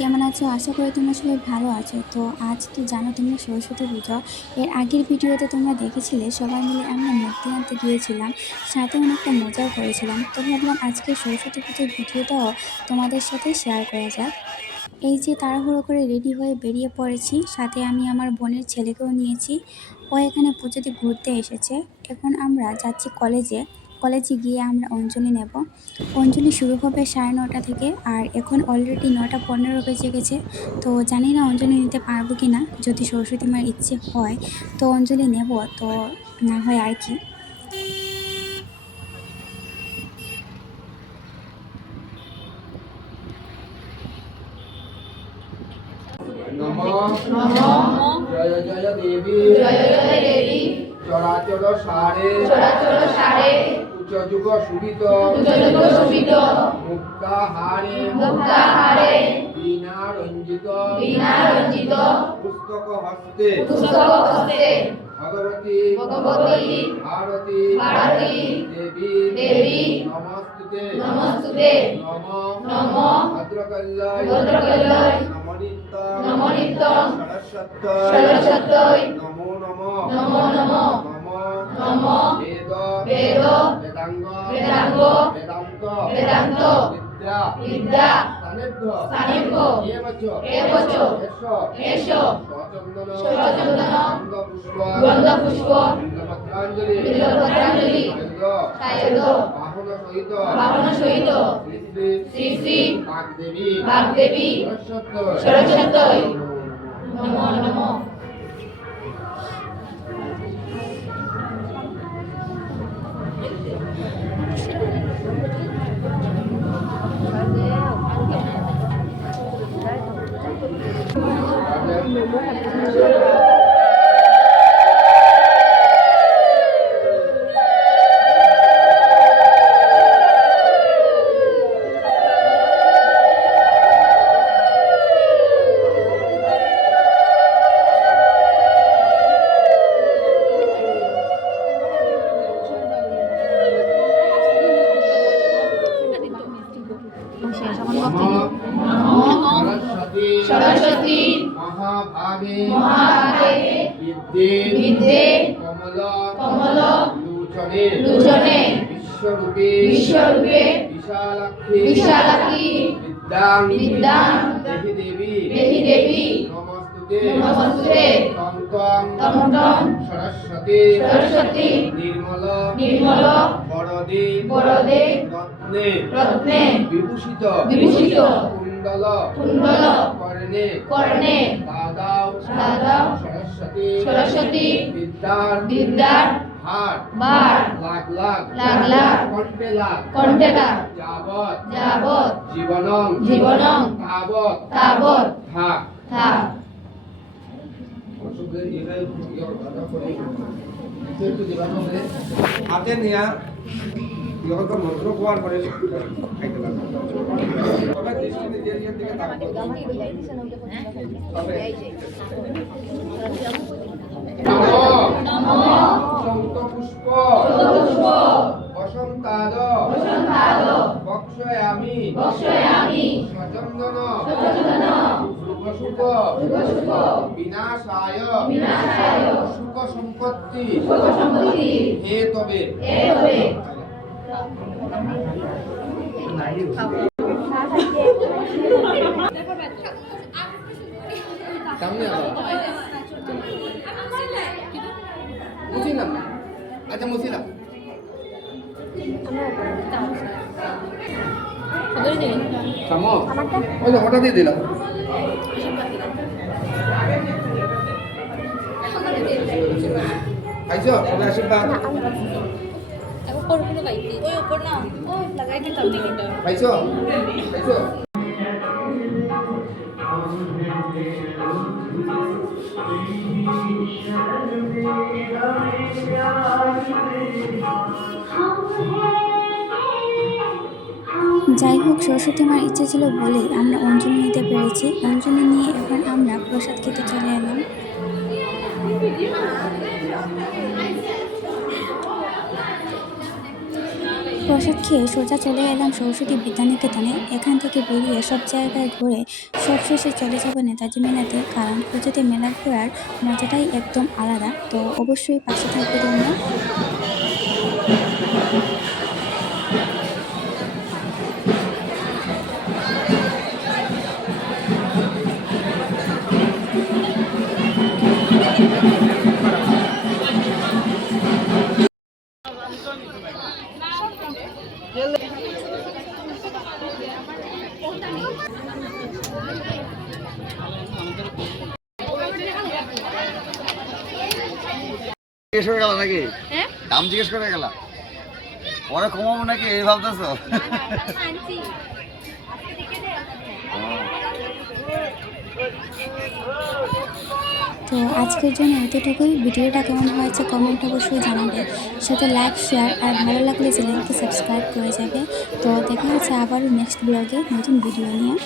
কেমন আছো? আশা করি তোমরা সবাই ভালো আছো। তো আজ তো জানো তোমরা সরস্বতী পুজো। এর আগের ভিডিওতে তোমরা দেখেছিলে সবাই মিলে আমরা মূর্তি আনতে গিয়েছিলাম, সাথে অনেকটা মজাও করেছিলাম। তো ভাবলাম আজকে সরস্বতী পুজোর ভিডিওটাও তোমাদের সাথে শেয়ার করা যাক। এই যে তাড়াহুড়ো করে রেডি হয়ে বেরিয়ে পড়েছি, সাথে আমি আমার বোনের ছেলেকেও নিয়েছি। ও এখানে পুজোতে ঘুরতে এসেছে। এখন আমরা যাচ্ছি কলেজে। কলেজে গিয়ে আমরা অঞ্জলি নেব। অঞ্জলি শুরু হবে 9:30 থেকে, আর এখন অলরেডি 9:15 বেজে গেছে। তো জানি না অঞ্জলি নিতে পারবো কি না। যদি সরস্বতী মায়ের ইচ্ছে হয় তো অঞ্জলি নেব, তো না হয় আর কি। নমঃ জয় জয় দেবী চরাচর সারে উচ্চযুগ শোভিত মুক্তাহারে বীণা রঞ্জিত পুস্তক হস্তে ভগবতী ভারতী দেবী নমস্তুতে নমঃ ভদ্রকল্যায় নমনিত্যং সরস্বত্যৈ নমো নমঃ বেদ বেদাঙ্গ বেদান্ত বিদ্যা স্থানেভ্য এবচ এষ সচন্দন গন্ধপুষ্প বিল্বপত্রাঞ্জলি বাহন সহিত শ্রী শ্রী বাগদেবী সরস্বত্যৈ নমো নমঃ। সরস্বতী মহাভাগে বিদ্যে কমল লোচনে বিশ্বরূপে বিশালাক্ষী বিদ্যাং দেহি দেবী নমস্তুতে তং সরস্বতী নির্মল বরদে রত্নে বিভূষিত কুণ্ডল কর্ণে দাদাও সরস্বতী বিদ্যার ভার লাখ কণ্ঠে লাখ যাবৎ জীবনং তাবৎ থাক। হাতে নেয়া ইহকার মন্ত্র কোয়ার করে খাইতে লাগবে তবে দৃষ্টি দিয়ে দিকে তাকাবো তবে নমঃ শঙ্খপুষ্প বসন্তাদ বক্ষয়ামি সচন্দন শুভ বিনাশায় সুখ সম্পত্তি হে তবে সামনে মুছিলাম আচ্ছা মুছিলাম ওই তো হঠাৎই দিলাম খাইছো সবাই আশীর্বাদ খাইছো যাই হোক, সরস্বতী মার ইচ্ছে ছিল বলেই আমরা অঞ্জলি নিতে পেরেছি। অঞ্জলি নিয়ে এখন আমরা প্রসাদ খেতে চলে এলাম। প্রসাদ খেয়ে সোজা চলে এলাম সরস্বতী বিদ্যানিকেতনে। এখান থেকে বেরিয়ে সব জায়গায় ঘুরে সবশেষে চলে যাবো নেতাজি মেলাতে, কারণ পুজোতে মেলা ঘোরার মজাটাই একদম আলাদা। তো অবশ্যই পাশে থাকবে তোমরা। জিজ্ঞেস করে গেল নাকি? দাম জিজ্ঞেস করে গেল, পরে কমাবো নাকি এই ভাবতেছো? তো আজকের জন্য এতটুকুই। ভিডিওটা কেমন হয়েছে কমেন্ট অবশ্যই জানাবে, সাথে লাইক শেয়ার আর ভালো লাগলে চ্যানেলকে সাবস্ক্রাইব করে যাবে। তো দেখা হচ্ছে আবারও নেক্সট ব্লগে নতুন ভিডিও নিয়ে।